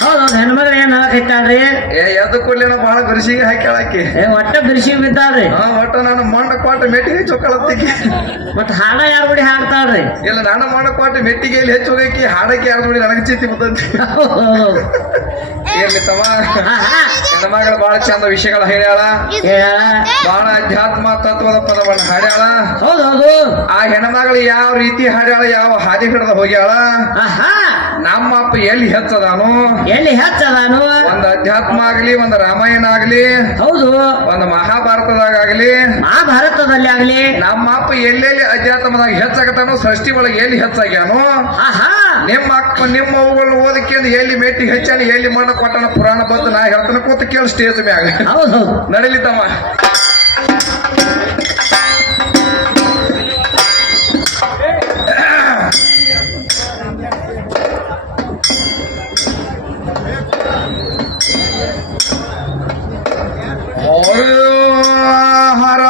ಹೌದೌದು ಹೆಣ್ಮಗ್ಳು ಏನ್ ಹಾಕೈತಾಳ್ರಿ? ಎದ್ದು ಕೂಡ್ಲೇನ ಬಹಳ ಬಿರುಸಿಗೆ ಹಾಕ್ಯಾಳಾಕಿ. ಒಟ್ಟ ಬಿರ್ಸಿಗೆ ಬಿದ್ದಾಳ್ರಿ. ಒಟ್ಟ ನಾನು ಮಂಡ ಕೋಟ ಮೆಟ್ಟಿಗೆ ಚೊಕ್ಕಳತ್ತಿಗೆ. ಮತ್ ಹಾಡ ಯಾರ ಗುಡಿ ಹಾಡ್ತಾಳ್ರಿ? ಇಲ್ಲ ನಾನು ಮಂಡ ಕೋಟ ಮೆಟ್ಟಿಗೆ ಇಲ್ಲಿ ಹೆಚ್ಚು ಹೋಗಕ್ಕೆ ಹಾಡಕ್ಕೆ ಯಾರು ನೋಡಿ ನನಗೆ ಚೀತಿ ಬರ್ತಂತಿ. ಇರ್ಲಿ ತಮ್ಮ, ಹೆಣ್ಮಗಳು ಬಹಳ ಚಂದ ವಿಷಯಗಳ ಹೇಳ್ಯಾಳ, ಬಹಳ ಅಧ್ಯಾತ್ಮ ತತ್ವದ ಪದವನ್ನ ಹಾಡ್ಯಾಳ. ಹೌದೌದು. ಆ ಹೆಣ್ಮಗಳು ಯಾವ ರೀತಿ ಹಾಡ್ಯಾಳ, ಯಾವ ಹಾದಿ ಹಿಡ್ದ ಹೋಗ್ಯಾಳ. ನಮ್ಮ ಅಪ್ಪ ಎಲ್ಲಿ ಹೆಚ್ಚದಾನು, ಎಲ್ಲಿ ಹೆಚ್ಚದಾನು? ಒಂದ್ ಅಧ್ಯಾತ್ಮ ಆಗ್ಲಿ, ಒಂದ್ ರಾಮಾಯಣ ಆಗ್ಲಿ, ಹೌದು, ಒಂದ್ ಮಹಾಭಾರತದಾಗ ಆಗ್ಲಿ, ಮಹಾಭಾರತದಲ್ಲಿ ಆಗ್ಲಿ, ನಮ್ಮ ಅಪ್ಪ ಎಲ್ಲೆಲ್ಲಿ ಅಧ್ಯಾತ್ಮದಾಗ ಹೆಚ್ಚಾಗತಾನೋ ಸೃಷ್ಟಿ ಒಳಗೆ ಎಲ್ಲಿ ಹೆಚ್ಚಾಗ್ಯಾನು. ನಿಮ್ಮ ಅಕ್ಕ ನಿಮ್ಮ ಅವುಗಳನ್ನ ಓದಕ್ಕೆ ಎಲ್ಲಿ ಮೆಟ್ಟಿಗೆ ಹೆಚ್ಚಾನ, ಎಲ್ಲಿ ಮಣ್ಣ ಕೊಟ್ಟಣ ಪುರಾಣ ಬಂದು ನಾ ಹೇಳ್ತಾನ ಕೂತ ಕೇಳಿ ಸ್ಟೇಜ್ ಮ್ಯಾಗ. ಹೌದು, ನಡಿಲಿ ತಮ್ಮ. ಹರ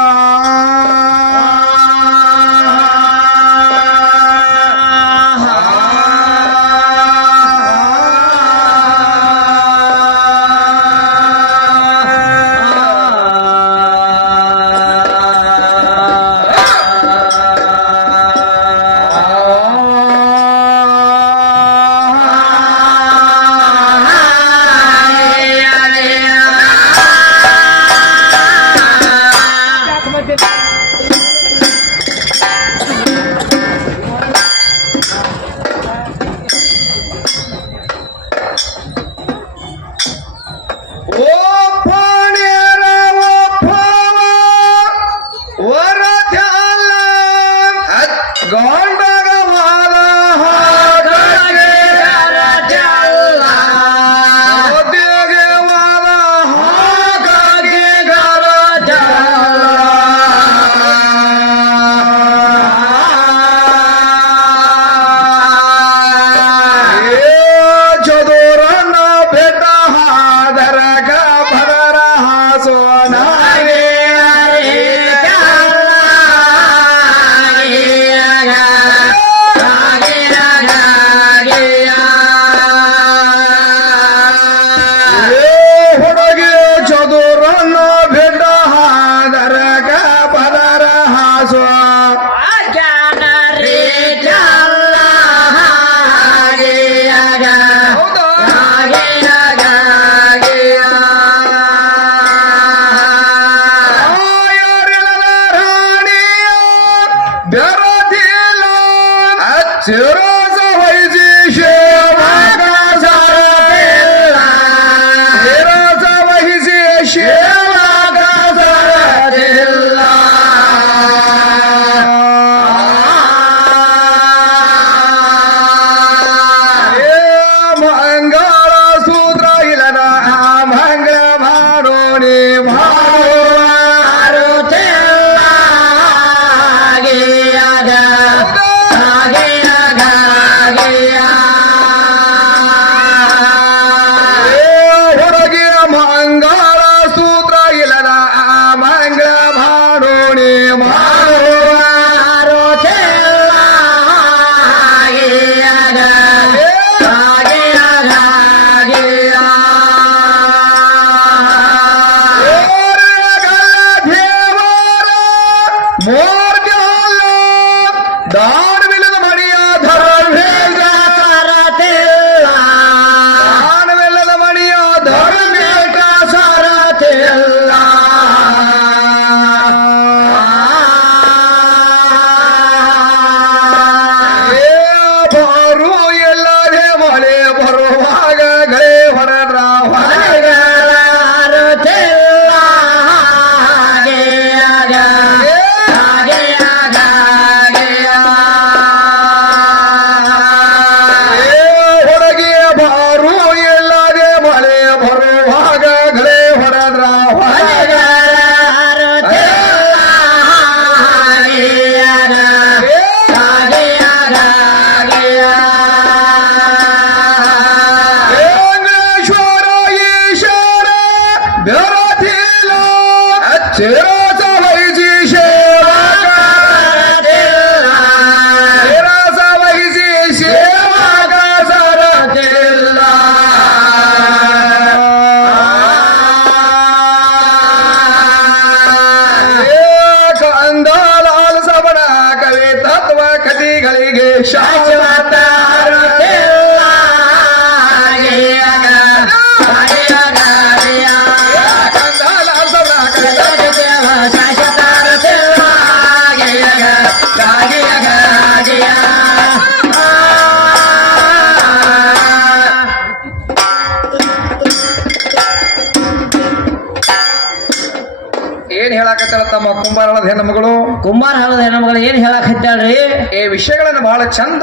ಹೇಳಾಕತ್ತಾಳ ತಮ್ಮ ಕುಂಬಾರಳದ ಹೆಣ್ಣುಮಗಳು ಕುಂಬಾರ ಹಳದ ಹೆಣ್ಮಗಳು ಏನ್ ಹೇಳಕ್ ಹತ್ತಾಳ್ರಿ? ಈ ವಿಷಯಗಳನ್ನ ಬಹಳ ಚಂದ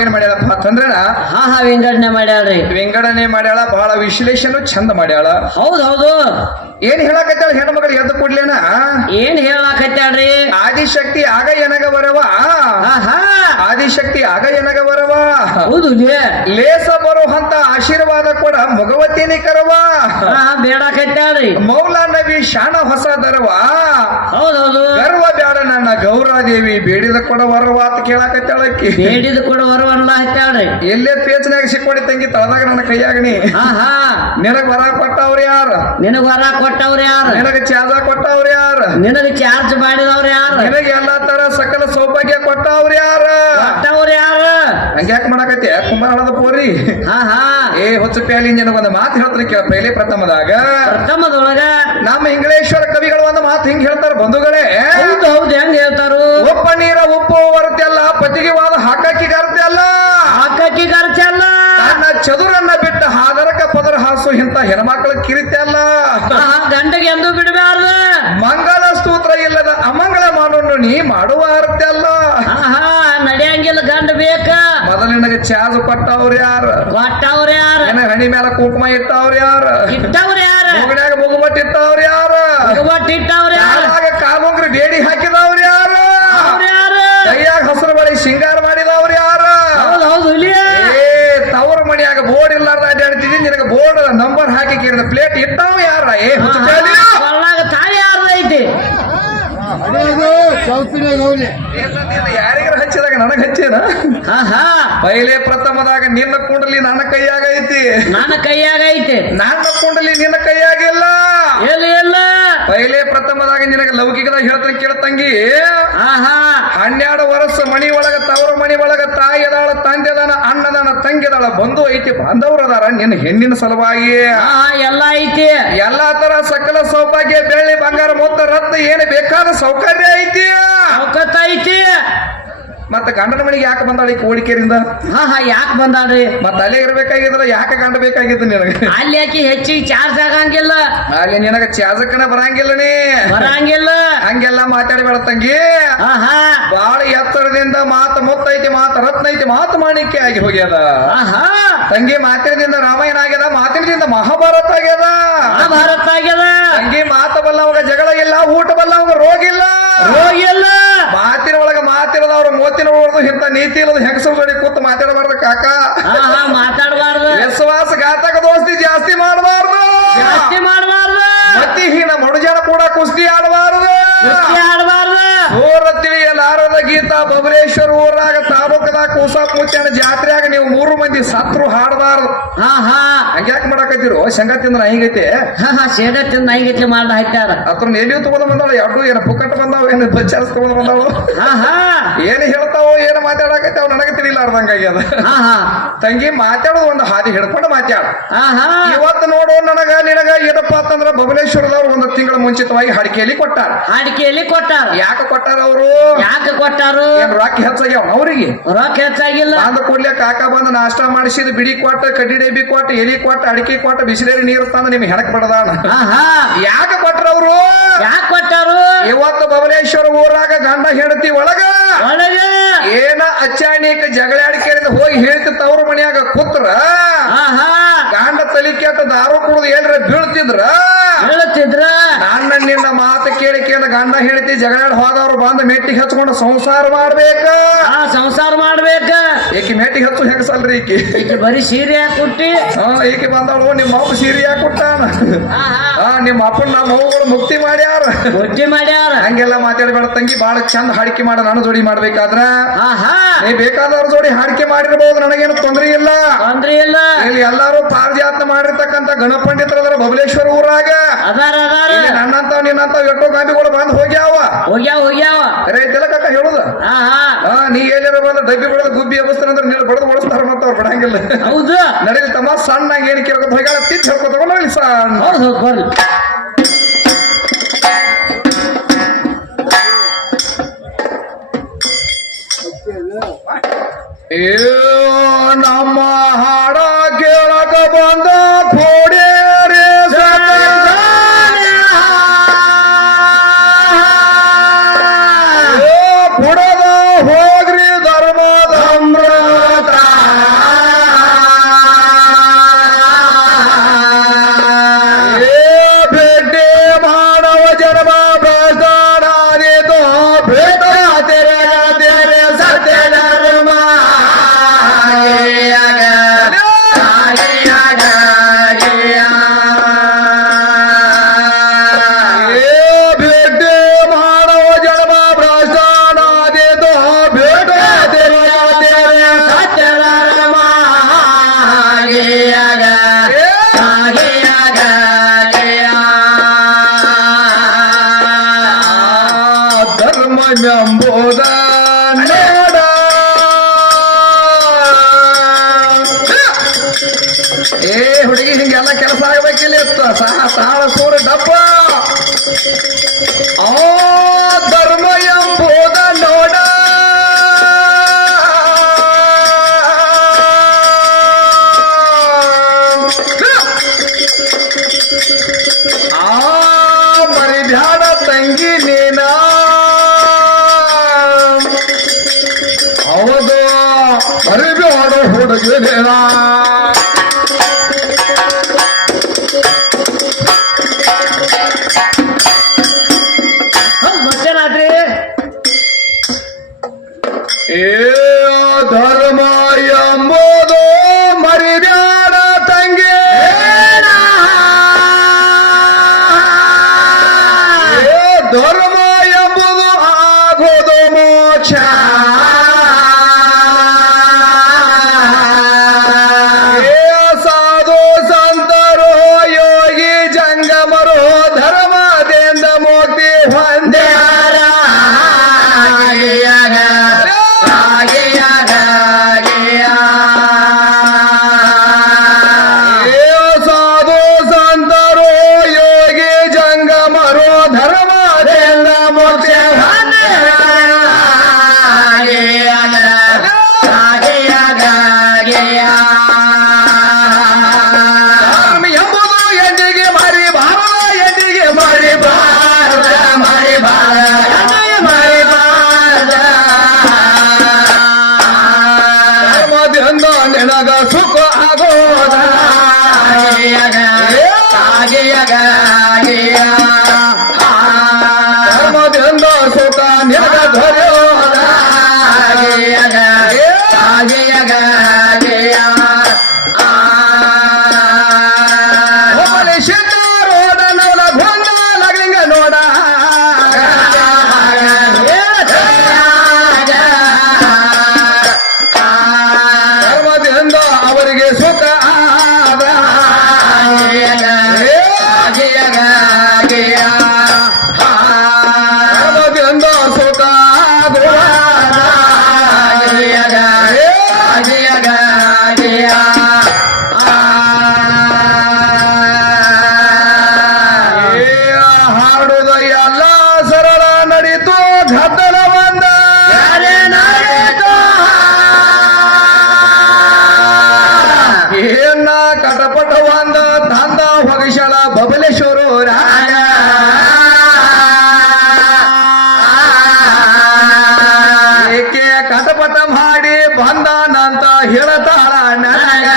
ಏನ್ ಮಾಡ್ಯಾಳಪ್ಪ ಅಂತಂದ್ರ ಹಾ ವಿಂಗಡಣೆ ಮಾಡ್ಯಾಳ್ರಿ. ವಿಂಗಡಣೆ ಮಾಡ್ಯಾಳ, ಬಹಳ ವಿಶ್ಲೇಷಣೆ ಚಂದ ಮಾಡ್ಯಾಳ. ಹೌದು ಏನ್ ಹೇಳಾಕತ್ತಾಳ ಹೆಣ್ಮಗಳು ಎದ್ದು ಕೂಡ್ಲೇನ ಏನ್ ಹೇಳಕ್ ಹತ್ತಾಳ್ರಿ? ಆದಿಶಕ್ತಿ ಆಗ ಎನಗ ಬರವ, ಹಾ ಆದಿಶಕ್ತಿ ಆಗ ಎನಗ ಬರವ, ಹೌದು ಲೇಸ ಬರುವಂತ ಆಶೀರ್ವಾದ ಕೊಡ ಮುಗವತಿನಿ ಕರವ, ಬೇಡಕ್ ಹತ್ತಾಳ್ರಿ. ಮೌಲಾ ನಬಿ ಶಾಣ ಹೊಸ ದರವ, ಹೌದೌದು ಗರ್ವ ಬ್ಯಾಡ ನನ್ನ ಗೌರಾದೇವಿ ಬೇಡಿದ ಕೊಡ ವರವ ಅಂತ ಕೇಳಾಕತ್ತಾಳಕ್ಕಿ. ಬೇಡಿದ ಕೂಡ ವರವಲ್ಲ ಹತ್ತಾಳ್ರಿ. ಎಲ್ಲೇ ಪೇಚನಾಗ ಸಿಕ್ಕೊಡಿ ತಂಗಿ ತಳದಾಗ ನನ್ನ ಕೈಯಾಗನಿ. ಹಾ ನಿನಗ ವರ ಕೊಟ್ಟವ್ರ ಯಾರ? ನಿನಗ ವರ ಕೊಟ್ಟವ್ರ ಯಾರು? ನಿನಗ ಚಾರ್ಜ ಕೊಟ್ಟವ್ರ ಯಾರ? ನಿನಗ ಚಾರ್ಜ್ ಮಾಡಿದವ್ರ ಯಾರು? ನಿನಗ ಎಲ್ಲಾ ತರ ಸಕಲ ಸೌಭಾಗ್ಯ ಕೊಟ್ಟವ್ರ ಯಾರ? ಕೊಟ್ಟವ್ರ ಯಾರು? ಹಂಗ್ಯಾಕ್ ಮಾಡಾಕತ್ತಿ ಕುಂಬಾರಳದ ಪೋರಿ? ಹಾ ಏ ಹೊಚ್ಚ ಪ್ಯಾಲಿ ನಿನಗೊಂದು ಮಾತು ಹೇಳ್ತಾರೆ ಕೇಳ. ಪೈಲೆ ಪ್ರಥಮದಾಗ ಪ್ರಥಮದೊಳಗ ನಮ್ಮ ಇಂಗ್ಲೇಶ್ವರ ಕವಿಗಳು ಒಂದು ಮಾತು ಹಿಂಗ್ ಹೇಳ್ತಾರ ಬಂಧುಗಳೇ. ಹೌದು ಹೆಂಗ್ ಹೇಳ್ತಾರು? ಒಪ್ಪ ನೀರ ಉಪ್ಪು ಬರುತ್ತೆ ಪತಿಗೆ ವಾದ ಹಾಕಿ ಗರ್ತೆ ಅಲ್ಲ, ಹಾಕಿ ಖರ್ಚಲ್ಲ. ತನ್ನ ಚದುರನ್ನ ಬಿಟ್ಟು ಹಾದರಕ ಪದರ ಹಾಸು ಇಂತ ಹೆಣ್ಮಕ್ಳ ಕಿರಿತೆ ಅಲ್ಲ. ಗಂಡಗೆ ಎಂದು ಬಿಡಬಾರ್ದು. ಮಂಗಳ ಸ್ತೋತ್ರ ಇಲ್ಲದ ಅಮಂಗಳ ಮಾಡೋಣ ನೀ ಮಾಡುವ ಅರ್ಥ ಅಲ್ಲ. ನಡೆಯಂಗಿಲ್ಲ ಗಂಡ ಬೇಕ. ಮೊದಲಿನಗೆ ಚಾಜು ಕೊಟ್ಟವ್ರ ಯಾರ? ಕೊಟ್ಟವ್ರ ಯಾರ? ಹಣಿ ಮೇಲೆ ಕುಂಕುಮ ಇಟ್ಟವ್ರ ಯಾರ? ಇಟ್ಟವ್ರ ಯಾರ? ಮುಗನ್ಯಾಗ ಮುಗುಬಟ್ಟು ಇಟ್ಟವ್ರ ಯಾರ? ಇಟ್ಟವ್ರ ಯಾರ? ಕಾಲುಂಗ್ರಿ ಬೇಡಿ ಹಾಕಿದವ್ರ ಯಾರ? ಕೈಯಾಗ ಹಸಿರು ಬಳಿ ಶೃಂಗಾರ ಮಾಡಿದವ್ರ ಯಾರ? ಹೌದು ಏ ತವ್ರ ಮನಿಯಾಗ ಬೋರ್ಡ್ ಇಲ್ಲಾರ್ದ ಅಡ್ಡಾಡ್ತಿದ್ದಿ, ನಿನಗೆ ಬೋರ್ಡ್ ನಂಬರ್ ಹಾಕಿ ಕೇಳಿದ ಪ್ಲೇಟ್ ಇಟ್ಟವ್ ಯಾರ? ಏ ತಾಳಿ ಯಾರ್ದ ಐತಿ? ಯಾರಿಗಾರ ಹಚ್ಚಿದಾಗ ನನಗ ಹಚ್ಚೇನ? ಪೈಲೆ ಪ್ರಥಮದಾಗ ನಿನ್ನ ಕುಂಡಲಿ ನನ್ನ ಕೈಯಾಗ ಐತಿ, ನನ್ನ ಕೈಯಾಗ ಐತಿ. ನನ್ನ ಕುಂಡಲಿ ನಿನ್ನ ಕೈಯಾಗಿಲ್ಲ. ಇಲ್ಲ ಪೈಲೆ ಪ್ರಥಮದಾಗ ನಿನಗೆ ಲೌಕಿಕದಾಗ ಹೇಳ್ತಾನೆ ಕೇಳತಂಗಿ. 12 ವರ್ಷ ಮನಿ ಒಳಗ ತವರ ಮನಿ ಒಳಗ ತಾಯಿ ಅದಾಳ, ತಂದೆ ಅದಾನ, ಅಣ್ಣದಾನ, ತಂಗಿ ಅದಾಳ, ಬಂಧು ಐತಿ, ಬಾಂಧವ್ರ ಅದಾರ. ನಿನ್ನ ಹೆಣ್ಣಿನ ಸಲುವಾಗಿ ಎಲ್ಲ ಐತಿ. ಎಲ್ಲಾ ತರ ಸಕಲ ಸೌಭಾಗ್ಯ ಬೆಳ್ಳಿ ಬಂಗಾರ ಮೊತ್ತ ರತ್ನ ಏನು ಬೇಕಾದ ಸೌಕರ್ಯ ಐತಿ, ಅವಕತ್ತ ಐತಿ. ಮತ್ತ ಗಂಡನ ಮನೆಗೆ ಯಾಕೆ ಬಂದಾಳ ಈ ಕೋಡಿಕೆರಿಂದ? ಯಾಕೆ ಬಂದಾಳ್ರಿ? ಮತ್ತ ಅಲ್ಲೇ ಇರ್ಬೇಕಾಗಿದ್ರ ಯಾಕೆ ಗಂಡ ಬೇಕಾಗಿದ್ದು ನಿನಗೆ? ಅಲ್ಲಿ ಯಾಕೆ ಹೆಚ್ಚಿಗೆ ಚಾರ್ಜ್ ಆಗಂಗಿಲ್ಲ, ಅಲ್ಲಿ ನಿನಗ ಚಾಜಕ್ಕನ ಬರಂಗಿಲ್ಲನೇ, ಬರಂಗಿಲ್ಲ. ಹಂಗೆಲ್ಲ ಮಾತಾಡಬೇಡ ತಂಗಿ. ಬಾಳ ಎತ್ತರದಿಂದ ಮಾತು ಮುತ್ತೈತಿ, ಮಾತು ರತ್ನ ಐತಿ, ಮಾತು ಮಾಣಿಕ್ಯ ಆಗಿ ಹೋಗ್ಯದ ತಂಗಿ. ಮಾತಿನದಿಂದ ರಾಮಾಯಣ ಆಗ್ಯದ, ಮಾತಿನದಿಂದ ಮಹಾಭಾರತ ಆಗ್ಯದ. ಭಾರತ ಆಗ್ಯದ ತಂಗಿ. ಮಾತ ಬಲ್ಲವಾಗ ಜಗಳ ಇಲ್ಲ, ಊಟ ಬಲ್ಲವಾಗ ರೋಗ ಇಲ್ಲ, ಮಾತಿನ ಒಳಗ ಮಾತಿರದವ್ರು ಮೋತಿನ ಒಳಗ ಇಂತ ನೀತಿ ಇಲ್ಲದ ಹೆಂಗಸರ ಜೋಡಿ ಕೂತು ಮಾತಾಡಬಾರ್ದು ಕಾಕ. ಮಾತಾಡಬಾರ್ದು. ವಿಶ್ವಾಸ ಘಾತಕ ದೋಸ್ತಿ ಜಾಸ್ತಿ ಮಾಡಬಾರ್ದು, ಜಾಸ್ತಿ ಮಾಡಬಾರ್ದು. ಮತ್ತಿಹೀನ ಮನುಜನ ಕೂಡ ಕುಸ್ತಿ ಆಡಬಾರದು, ಆಡಬಾರ್ದು. ಊರ ತಿಳಿಯಲಾರದ ಗೀತಾ ಬಬಲೇಶ್ವರ ಊರಾಗ ತಾಲೂಕದಾಗ ಕೂಸಾಪ್ ಮುತ್ಯಾನ ಜಾತ್ರೆಯಾಗ ನೀವು 3 ಮಂದಿ ಸತ್ರು ಹಾಡಬಾರ್ದು. ಹಂಗ್ಯಾಕ್ ಮಾಡಾಕತ್ತೀರು? ಸಂಗತಿಂದ್ರ ಹಿಂಗೈತೆ. ಶೇಡ ತಿಂದ ಹಿಂಗೈತಿ ಮಾಡ್ದ ಹಾಕ್ಯಾರ. ಅದ್ರ ಎಲ್ಲಿಯೂ ತಗೊಂಡ್ ಬಂದಾಳ, ಎರಡು ಏನು ಪುಕ್ಕಟ್ ಬಂದಾವ, ಏನು ಬಚ್ಚಾರ್ಸ್ ತಗೊಂಡ್ ಬಂದಾವ. ಏನು ಹೇಳ್ತಾವೋ ಏನು ಮಾತಾಡಕತ್ತಾವ ನನಗೆ ತಿಳಿಲಾರ್ದಂಗಾಗ್ಯದ. ತಂಗಿ ಮಾತಾಡೋದು ಒಂದು ಹಾದಿ ಹಿಡ್ಕೊಂಡು ಮಾತಾಡ. ಇವತ್ತು ನೋಡು ನನಗ ನಿನಗ ಏನಪ್ಪ ಅಂತಂದ್ರ ಬಬಲೇಶ್ವರದವ್ರು 1 ತಿಂಗಳ ಮುಂಚಿತವಾಗಿ ಹಾಡಿಕೆಯಲ್ಲಿ ಕೊಟ್ಟಾರ. ಯಾಕೆ ಕೊಟ್ಟಾರ ಅವರು? ಏನ್ ರೊಕ್ಕ ಹೆಚ್ಚಾಗ್ಯಾವ ಅವ್ರಿಗೆ? ರೊಕ್ಕ ಹೆಚ್ಚಾಗಿಲ್ಲ. ಅಂದ ಕೂಡ್ಲೆ ಕಾಕ ಬಂದು ನಾಷ್ಟ ಮಾಡಿಸಿದ, ಬಿಡಿ ಕೊಟ್ಟ, ಕಡ್ಡಿ ಡಬ್ಬಿ ಕೊಟ್ಟ, ಎಲಿ ಕೊಟ್ಟ, ಅಡಿಕೆ ಕೊಟ್ಟ, ಬಿಸಿಲೇರಿ ನೀರು ತಂದ ನಿಮ್ಗೆ ಹೆಣಕ್ ಬಡದಾನ. ಯಾಕೆ ಕೊಟ್ರ ಅವರು? ಯಾಕೆ ಕೊಟ್ಟಾರು? ಇವತ್ತು ಬಬಲೇಶ್ವರ ಊರಾಗ ಗಂಡ ಹೆಂಡತಿ ಒಳಗ ಏನ ಅಚ್ಚಾಣಿಕ ಜಗಳಾಡಿಕೆಯಿಂದ ಹೋಗಿ ಹೇಳ್ತಿತ್ತ ಅವ್ರ ಮನ್ಯಾಗ ಕೂತ್ರ ಗಂಡ ತಲಿ ಕೆಟ್ಟ ದಾರು ಕುಡಿದು ಏನ್ರ ಬೀಳ್ತಿದ್ರ ನನ್ನ ನಿನ್ನ ಮಾತು ಕೇಳಿ ಗಂಡ ಹೇಳ್ತಿ ಜಗಳಾಡಿ ಹೋದವ್ರು ಬಂದ ಮೆಟ್ಟಿಗೆ ಹಚ್ಕೊಂಡು ಸಂಸಾರ ಮಾಡ್ಬೇಕ. ಸಂಸಾರ ಮಾಡ್ಬೇಕ. ಈಕಿ ಮೆಟ್ಟಿಗೆ ಹಚ್ಚು ಹೆಂಗಸಲ್ರಿ ಈಕಿ ಬರೀ ಸೀರೆ ಹಾಕುಟ್ಟಿ. ಈಕಿ ಬಂದವಳು ನಿಮ್ಮ ಅಪ್ಪ ಸೀರೆ ಹಾಕುಟ್ಟಾನ, ನಿಮ್ಮ ಅಪ್ಪನ ನಮ್ಮ ಅವ್ಗಳು ಮುಕ್ತಿ ಮಾಡ್ಯಾರ. ಹಂಗೆಲ್ಲ ಮಾತಾಡಬೇಡ ತಂಗಿ. ಬಾಳ ಚಂದ ಹಾಡಿಕೆ ಮಾಡ ನಾನು ಜೋಡಿ ಮಾಡ್ಬೇಕಾದ್ರ ನೀ ಬೇಕಾದವ್ರ ಜೋಡಿ ಹಾಡಿಕೆ ಮಾಡಿರ್ಬಹುದು, ನನಗೇನು ತೊಂದ್ರೆ ಇಲ್ಲ. ಇಲ್ಲಿ ಎಲ್ಲಾರು ಪಾರಿಜಾತ ಮಾಡಿರ್ತಕ್ಕಂಥ ಗಣಪಂಡಿತರದಾರ ಬಬಲೇಶ್ವರ ಊರಾಗ. ನನ್ನಂತಾವ್ ನಿನ್ನಂತಾವ್ ಎಷ್ಟೋ ಗಾಂಧಿಗಳು ಬಂದ್ ಹೋಗ್ಯಾವ. ರೈತೆಲ್ಲ ಕಾಕ ಹೇಳುದ ನೀ ಎಲ್ಲಾರ ಬಂದ ಡಬ್ಬಿ ಬಡದ ಗುಬ್ಬಿ ಎಬ್ಬಿಸ್ತಾರಂದ್ರೆ ನೀನು ಬಡದು ಓಡಿಸ್ತಾರ ಮತ್ತ ಅವ್ರು ಬಡಂಗಿಲ್ಲ. ಹೌದು ನಡೀಲಿ ತಮ್ಮ ಸಣ್ಣ ಏನ್ ಕೇಳ್ಕೊತ ಹೋಗ್ಯಾಳ ತಿಚ್ ಹೇಳ್ಕೊತ ನೋಡಿ ಸಣ್ಣ. ನಮ್ಮ ಹಾಡ ಕೇಳಕ ಬಂದ ಕೋಡೇರಿ ಹುಡುಗಿ ಹಿಂಗೆಲ್ಲ ಕೆಲಸ ಆಗ್ಬೇಕಿಲ್ಲ ತಾಳ ಸೂರ ಡಪ್ಪ ಆ ಧರ್ಮ ಎಂಬುದ ನೋಡ ಆ ಮರಿಬ್ಯಾಡ ತಂಗಿ ನೀನ ಹೌದು ಮರಿಬ್ಯಾಡ ಹುಡುಗಿ ನೀನ ಮತ್ತೇನಾದ್ರಿ ಏ ಧರ್ಮ ಎಂಬುದು ಮರಿಬ್ಯಾಡ ತಂಗಿ ಏ ಧರ್ಮ ಎಂಬುದು ಆಗೋದು ಮೋಕ್ಷ ಏ ಸಾಧು ಸಂತರು ಯೋಗಿ ಜಂಗಮರು ಧರ್ಮದಿಂದ ಮುಕ್ತಿ ಹೊಂದ್ಯಾರ ಸಾಧು ಸಂತರು ಯೋಗಿ ಜಂಗಮರು ಧರ್ಮದಿಂದ ಮುಕ್ತಿ ಧರ್ಮ ಎಂಬುದು ಎಂದಿಗೆ ಮರಿ ಭಾರತ ಎಂದಿಗೆ ಮರಿ ಭಾರತ ಮರಿ ಭಾರತ ಮರಿ ಭಾರತ ಧರ್ಮದಿಂದ ನಿನಗ ಸುಖ ಆಗೋದ ಧರ್ಮದಿಂದ ಸುಖ ನಿನಗ ದೊರೆಯೋದ ಒಮ್ಮೆ ಸಿದ್ಧಾರೋಡ ನವಲ ಭಂಗ ಲಗಲಿಂಗ ನೋಡ ಧರ್ಮದಿಂದ ಅವರಿಗೆ ಸುಖ ಆದ ಧರ್ಮದಿಂದ ಸುಖ ಹಾಡುದ ಎಲ್ಲ ಸರಳ ನಡೀತು ಗದ್ದಲ ಬಂದ ಏನ ಕಟಪಟ ಒಂದ ತಂದ ಹೊಗಶಳ ಬಬಲೇಶ್ವರು ರಾಜ ಏಕೆ ಕಟಪಟ ಮಾಡಿ ಬಂದಾನಂತ ಹೇಳತಾಳ ನನಗ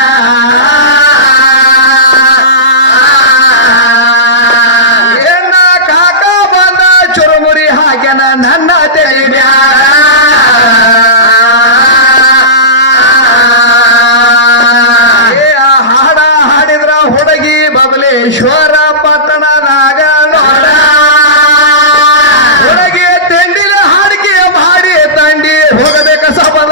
ಏನ ಕಾಕ ಬಂದ ಚುರುಮುರಿ ಹಾಕ್ಯನ ನನ್ನ ತಲೆ ಹಾಡ ಹಾಡಿದ್ರ ಹುಡುಗಿ ಬಬಲೇಶ್ವರ ಪಟ್ಟಣದಾಗ ನೋಡ ಹುಡುಗಿ ತಿಂಡಿಲ ಹಾಡಿಕೆ ಮಾಡಿ ತಂಡಿ ಹೋಗಬೇಕ ಸಬಲ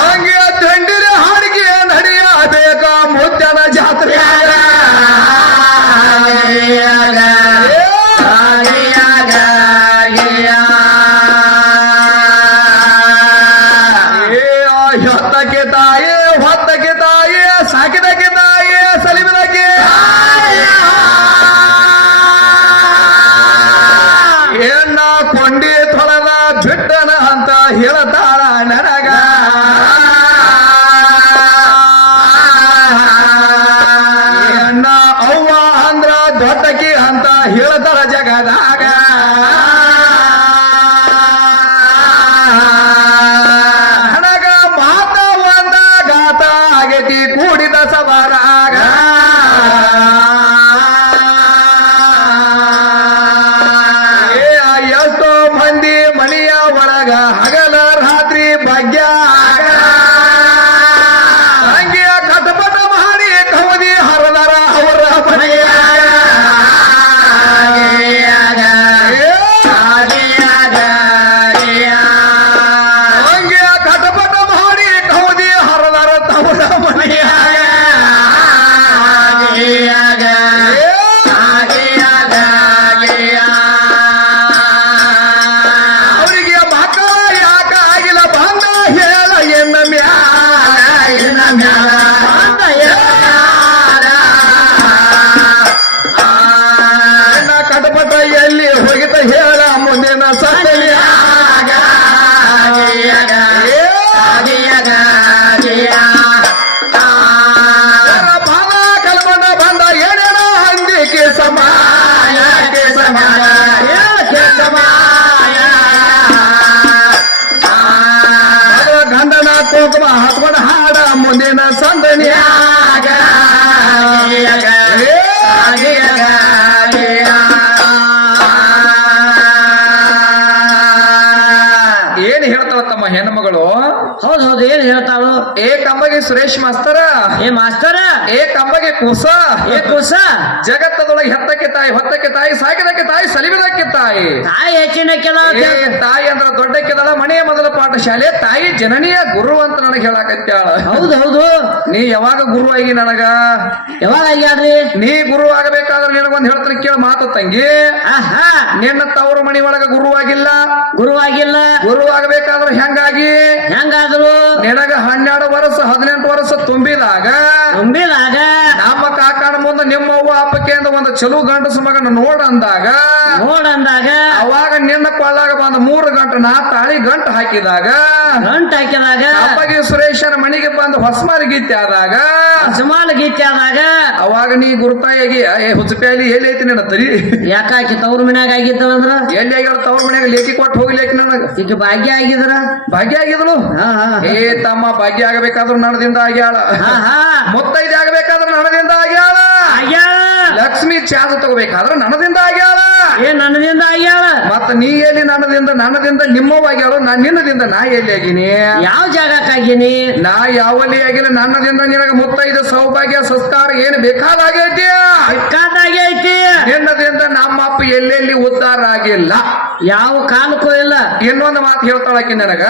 ಹಂಗೆ ತಿಂಡಿಲ ಹಾಡಿಕೆ ನಡೆಯಬೇಕ ಮುದ್ದನ ಜಾತ್ರೆ ಹೊತ್ತಕ್ಕೆ ತಾಯಿ ಹೊತ್ತಕ್ಕೆ ತಾಯಿ ಸಾಕಿದಕ್ಕೆ ತಾಯಿ ಸಲಿಮಿದಕ್ಕೆ ಏನ ಕೊಂಡಿ ತೊಳೆದ ಬಿಟ್ಟನ ಅಂತ ಹೇಳತಾಳ ನನಗ ಏನ ಅವ್ವ ಅಂದ್ರ ದೊಡ್ಡಕಿ ಅಂತ ಹೇಳತಾಳ ಜಗದಾಗ ನನಗ ಮಾತ ಒಂದ ಗಾತ ಆಗೈತಿ ಕೂಡಿದ ಸಬರಾಗ ಎಷ್ಟೋ ಮಂದಿ ಮನೆಯ ಒಳಗ ಹಗಲ ರಾತ್ರಿ ಭಾಗ್ಯ ಹೆಣ್ಮಗಳು ಹೌದ್ ಹೌದು ಏನ್ ಹೇಳ್ತಾಳು? ಏ ಕಂಬಗೆ ಸುರೇಶ್ ಮಾಸ್ತರ, ಏ ಮಾಸ್ತರ, ಏ ಕಂಬಗೆ ಕೂಸ, ಏ ಕುಸ, ಜಗತ್ತದೊಳಗೆ ಹೆತ್ತಕ್ಕೆ ತಾಯಿ, ಹೊತ್ತಕ್ಕೆ ತಾಯಿ, ಸಾಕಿದಕ್ಕೆ ತಾಯಿ, ಸಲಿಬಿದಕ್ಕೆ ತಾಯಿ. ತಾಯಿ ಹೆಚ್ಚಿನ ಕೆಲ ಏ ತಾಯಿ ಅಂದ್ರ ದೊಡ್ಡಕ್ಕೆದಳ, ಮನೆಯ ಮೊದಲ ಪಾಠಶಾಲೆ, ತಾಯಿ ಜನನಿಯ ಗುರು ಅಂತ ನನಗೆ ಹೇಳಕತ್ಯಾಳ. ಹೌದು ಹೌದು. ನೀ ಯಾವಾಗ ಗುರು ಆಗಿ ನನಗ? ಯಾವಾಗ ಆಗ್ಯಾಡ್ರಿ? ನೀ ಗುರು ಆಗಬೇಕಾದ್ರೆ ನಿನಗೊಂದ್ ಹೇಳ್ತಾನೆ ಕೇಳ ಮಾತು ತಂಗಿ. ಆಹಾ, ನಿನ್ನ ತವರು ಮನಿ ಒಳಗ ಗುರುವಾಗಿಲ್ಲ. ಗುರುವಾಗಿಲ್ಲ. ಗುರು ಆಗಬೇಕಾದ್ರೆ ಹೆಂಗಾಗಿ? ಹೆಂಗಾದ್ರು? ನಿನಗ 12 ವರ್ಷ 18 ವರ್ಷ ತುಂಬಿದಾಗ ತುಂಬಿದಾಗ ನಮ್ಮ ಕಾಕನ ಮುಂದೆ ನಿಮ್ಮ ಅವ್ವ ಅಪ್ಪಕ್ಕೆ ಅಂತ ಒಂದು ಚಲೋ ಗಂಡಸ ಮಗನ ನೋಡಂದಾಗ ನೋಡಂದಾಗ ಅವಾಗ ನಿನ್ನ ಕೊಳ್ಳಾಗ ಬಂದ 3 ಗಂಟೆ ನಾ ತಾಳಿ ಗಂಟು ಹಾಕಿದಾಗ ಗಂಟ್ ಹಾಕಿದಾಗ ಅಪ್ಪಗೆ ಸುರೇಶನ ಮನೆಗೆ ಬಂದು ಹೊಸಮಾರಿ ಗೀತೆ ಆದಾಗ ಸುಮಾರು ಗೀತೆ ಆದಾಗ ಅವಾಗ ನೀ ಗುರುತಾಯಾಗಿ ಹುಚ್ಚಪ್ಯಾಲಿ ಎಲ್ಲಿ ಐತಿ ನಿನ್ನ ತರಿ ಯಾಕಾಕಿ ತವ್ರ ಮನ್ಯಾಗ ಆಗಿದ್ದವಂದ್ರ ಎಲ್ಲಿ ಆಗ್ಯಾಳ ತವ್ರ ಮನ್ಯಾಗ ಲೇಖಿ ಕೊಟ್ಟು ಹೋಗ್ಲೇಕಿ ನನಗ ಈಗ ಭಾಗ್ಯ ಆಗಿದ್ರ ಭಾಗ್ಯ ಆಗಿದಳು. ಹಾ ಹಾ ಏ ತಮ್ಮ ಭಾಗ್ಯ ಆಗಬೇಕಾದ್ರೂ ನನ್ನದಿಂದ ಆಗ್ಯಾಳ. ಹಾ ಹಾ ಮುತ್ತೈದೆ ಆಗಬೇಕಾದ್ರೆ ನನ್ನದಿಂದ ಆಗ್ಯಾಳ. ಆಗ್ಯಾಳ. ಲಕ್ಷ್ಮಿ ಚಾನ್ಸ್ ತಗೋಬೇಕಾದ್ರೆ ನನ್ನದಿಂದ ಆಗ್ಯಾಳ. ಏ ನನ್ನದಿಂದ ಆಗ್ಯಾಳ. ಮತ್ತ ನೀ ಎಲ್ಲಿ ನನ್ನದಿಂದ ನಿಮ್ಮವಾಗ್ಯಾಳ. ನಿನ್ನದಿಂದ ನಾ ಎಲ್ಲಿ ಆಗಿನಿ? ಯಾವ ಜಾಗಕ್ಕಾಗಿನಿ? ನಾ ಯಾವಲ್ಲಿ ಆಗಿಲ್ಲ. ನನ್ನದಿಂದ ನಿನಗ ಮುತ್ತೈದೆ ಸೌಭಾಗ್ಯ ಸಂಸ್ಕಾರ ಏನು ಬೇಕಾದಾಗೈತಿ. ಬೇಕಾದಾಗೆ ಐತಿ. ನಿನ್ನದಿಂದ ನಮ್ಮ ಅಪ್ಪ ಎಲ್ಲೆಲ್ಲಿ ಉದ್ಧಾರ ಆಗಿಲ್ಲ. ಯಾವ ಕಾಲಕ್ಕೂ ಇಲ್ಲ. ಇನ್ನೊಂದು ಮಾತು ಹೇಳ್ತಾಳಕಿ ನನಗ.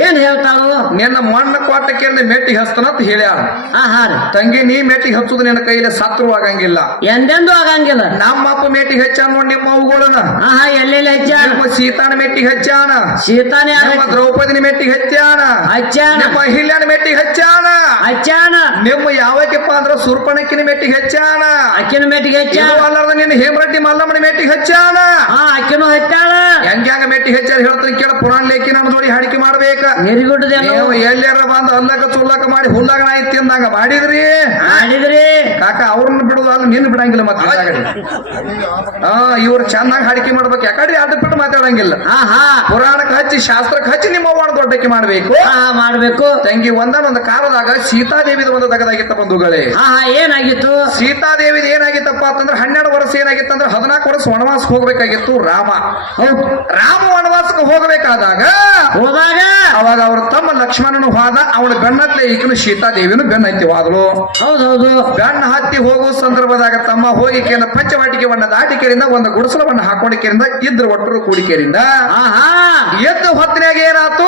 ಏನ್ ಹೇಳ್ತಾಳು? ನಿನ್ನ ಮಣ್ಣು ಕೊಟ್ಟಕ್ಕೆ ಮೆಟ್ಟಿಗೆ ಹಸ್ತನಂತ ಹೇಳ್ಯಾಳ. ಆಹಾ ರೀ. ತಂಗಿ ನೀ ಮೆಟ್ಟಿಗೆ ಹಚ್ಚುದು ನಿನ್ನ ಕೈಯಲ್ಲಿ ಸತ್ರು ಆಗಂಗಿಲ್ಲ. ಎಂದೆಂದೂ ಆಗಂಗಿಲ್ಲ. ನಮ್ಮ ಅಪ್ಪ ಮೆಟ್ಟಿಗೆ ಹಚ್ಚಾನ ನೋಡಿ ನಿಮ್ಮ ಅವುಗಳನ್ನ. ಆಹಾ ಎಲ್ಲೆಲ್ಲಿ ಹಚ್ಚಾನ? ನಿಮ್ಮ ಸೀತಾನ ಮೆಟ್ಟಿಗೆ ಹಚ್ಚಾನ. ಸೀತಾನೆ ನಿಮ್ಮ ದ್ರೌಪದಿನ ಮೆಟ್ಟಿಗೆ ಹಚ್ಚಾನ. ಹಚ್ಚಾನ. ನಿಮ್ಮ ಅಹಿಲ್ಯನ ಮೆಟ್ಟಿಗೆ ಹಚ್ಚಾನ. ಹಚ್ಚಾನ. ನಿಮ್ಮ ಯಾವಕ್ಕಪ್ಪ ಅಂದ್ರ ಸುರ್ಪಣಕ್ಕಿನ ಮೆಟ್ಟಿಗೆ ಹಚ್ಚಾನ. ಅಕ್ಕಿನ ಮೆಟ್ಟಿಗೆ ಹಚ್ಚಾನ. ಅಲ್ಲಾರ್ದ ನಿನ್ನ ಹೇಮರೆಡ್ಡಿ ಮಲ್ಲಮ್ಮನ ಮೆಟ್ಟಿಗೆ ಹಚ್ಚಾನ. ಹಾ ಅಕ್ಕಿನೂ ಹಚ್ಚಾಳ. ಹೆಂಗ್ಯಾಂಗ ಮೆಟ್ಟಿಗೆ ಹಚ್ಚಾರ ಹೇಳ್ತಾನೆ ಕೇಳ. ಪುರಾಣ ಲೇಖಿ ನಮ್ಮ ನೋಡಿ ಹಾಡಿಕೆ ಮಾಡ್ಬೇಕ. ಮೆರಿಗುಡ್ಡದೆಲ್ಲ ನೀವು ಎಲ್ಲಾರ ಬಂದು ಅಲ್ಲಕ ಚುಲ್ಲಕ ಮಾಡಿ ಹುಲ್ಲಾಗ ನಾಯಿ ತಿಂದಂಗ ಮಾಡಿದ್ರಿ. ಮಾಡಿದ್ರಿ ಕಾಕ ಅವ್ರನ್ನ ಬಿಡುದು ಅಲ್ಲ ನಿನ್ನ ಬಿಡಂಗಿಲ್ಲ. ಮತ್ತೆ ಇವ್ರು ಚೆನ್ನಾಗಿ ಹಾಡಿಕೆ ಮಾಡ್ಬೇಕು. ಯಾಕಡೆ ಅಡ್ಡ ಬಿಟ್ಟು ಮಾತಾಡಂಗಿಲ್ಲ. ಹಾ ಹಾ ಪುರಾಣಕ್ಕೆ ಹಚ್ಚಿ ಶಾಸ್ತ್ರಕ್ಕೆ ಹಚ್ಚಿ ನಿಮ್ಮ ಅವ್ವನ ದೊಡ್ಡಕ್ಕೆ ಮಾಡ್ಬೇಕು. ಹಾ ಮಾಡ್ಬೇಕು. ತಂಗಿ ಒಂದೊಂದು ಕಾಲದಾಗ ಸೀತಾದೇವಿದ ಒಂದು ತಗದಾಗಿತ್ತ ಬಂಧುಗಳೇ. ಹಾ ಹಾ ಏನಾಗಿತ್ತು? ಸೀತಾದೇವಿದ ಏನಾಗಿತ್ತಪ್ಪ ಅಂತಂದ್ರೆ 12 ವರ್ಷ ಏನಾಗಿತ್ತಂದ್ರೆ 14 ವರ್ಷ ವನವಾಸಕ್ಕೆ ಹೋಗ್ಬೇಕಾಗಿತ್ತು ರಾಮ. ಹೌದು. ರಾಮ ವನವಾಸಕ್ಕೆ ಹೋಗಬೇಕಾದಾಗ ಹೋದಾಗ ಅವಾಗ ಅವ್ರ ತಮ್ಮ ಲಕ್ಷ್ಮಣನು ಹೋದ. ಅವನ ಬೆನ್ನತ್ಲೆ ಈಗಿನ ಸೀತಾದೇವಿನು ಬೆನ್ನ ಹತ್ತಿ ಹೋದಳು. ಹೌದೌದು. ಬೆನ್ನ ಹತ್ತಿ ಹೋಗುವ ಸಂದರ್ಭದಾಗ ತಮ್ಮ ಹೋಗಿಕೆಯಿಂದ ಪಂಚವಾಟಿಕೆವನ್ನ ದಾಟಿಕೆರಿಂದ ಒಂದು ಗುಡಿಸಲವನ್ನ ಹಾಕೊಂಡಿಕೆರಿಂದ ಇದ್ರ ಒಟ್ಟರು ಕೂಡಿಕೆರಿಂದ ಆಹಾ ಎದ್ದು ಹೊತ್ತಿನಾಗ ಏನಾತು?